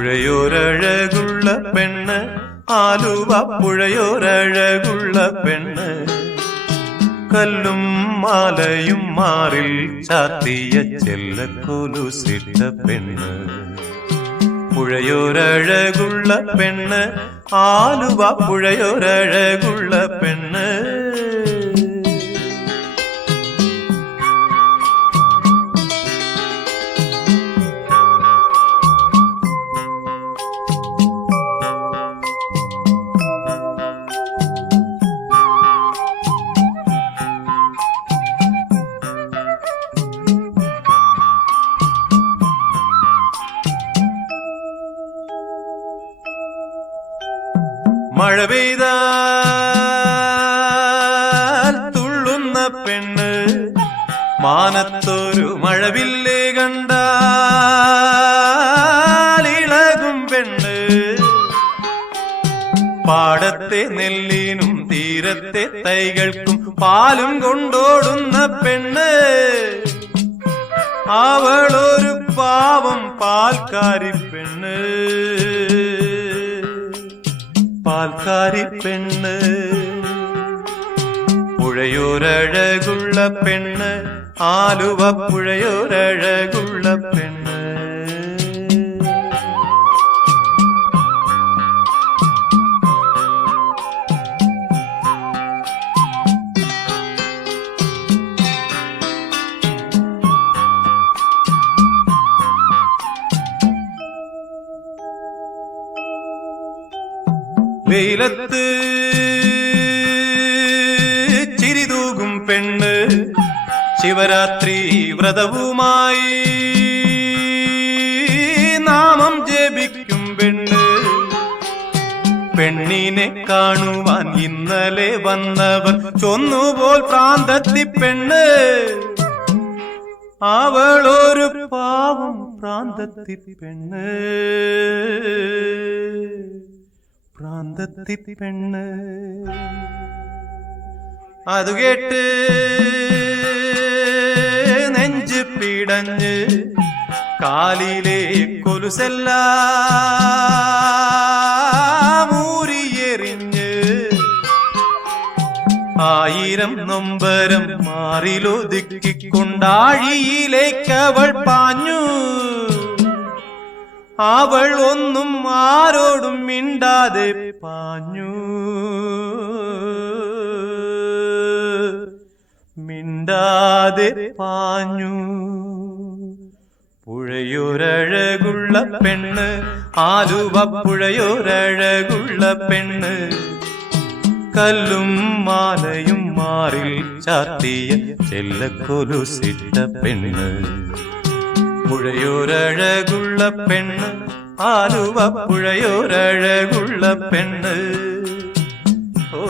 പുഴയോരഴകുള്ള പെണ്ണ് ആലുവ പുഴയോരഴകുള്ള പെണ്ണ്. കല്ലും മാലയും മാറിൽ ചാത്തിയ ചെല്ലക്കൊലുസിട്ട പെണ്ണ്. പുഴയോരഴകുള്ള പെണ്ണ് ആലുവ പുഴയോരഴകുള്ള പെണ്ണ്. മാനത്തൊരു മഴവില്ലേ കണ്ടാലിളകും പെണ്ണ്. പാടത്തെ നെല്ലിനും തീരത്തെ തൈകൾക്കും പാലും കൊണ്ടോടുന്ന പെണ്ണ്. അവളൊരു പാവം പാൽക്കാരി പെണ്ണ്. പാൽക്കാരി പെണ്ണ്. പുഴയോരഴകുള്ള പെണ്ണ് ആലുവ പുഴയൂരഴകുള്ള പെണ്ണ്. വെയിലത്ത് പെണ്ണ് ശിവരാത്രി വ്രതവുമായി നാമം ജപിക്കും പെണ്ണ്. പെണ്ണിനെ കാണുവാൻ ഇന്നലെ വന്നവർ ചൊന്നുപോൽ പ്രാന്തത്തി പെണ്ണ്. അവളൊരു പാവം പ്രാന്തത്തി പെണ്ണ്. പ്രാന്തത്തി പെണ്ണ്. അത് കേട്ട് നെഞ്ച് പിടഞ്ഞ് കാലിലെ കൊലുസെല്ലാം ഊരിയെറിഞ്ഞ് ആയിരം നൊമ്പരം മാറിലൊതുക്കിക്കൊണ്ടാഴിയിലേക്കവൾ പാഞ്ഞു. അവൾ ഒന്നും ആരോടും മിണ്ടാതെ പാഞ്ഞു. മിണ്ടാതെ പാഞ്ഞു. പുഴയൊരഴകുള്ള പെണ്ണ് ആലുവ പുഴയൊരഴകുള്ള പെണ്ണ്. കല്ലും മാലയും മാറിൽ ചാത്തിയ ചെല്ലക്കൊലുസിട്ട പെണ്ണ്. പുഴയൊരഴകുള്ള പെണ്ണ് ആലുവ പുഴയൊരഴകുള്ള പെണ്ണ്. ഓ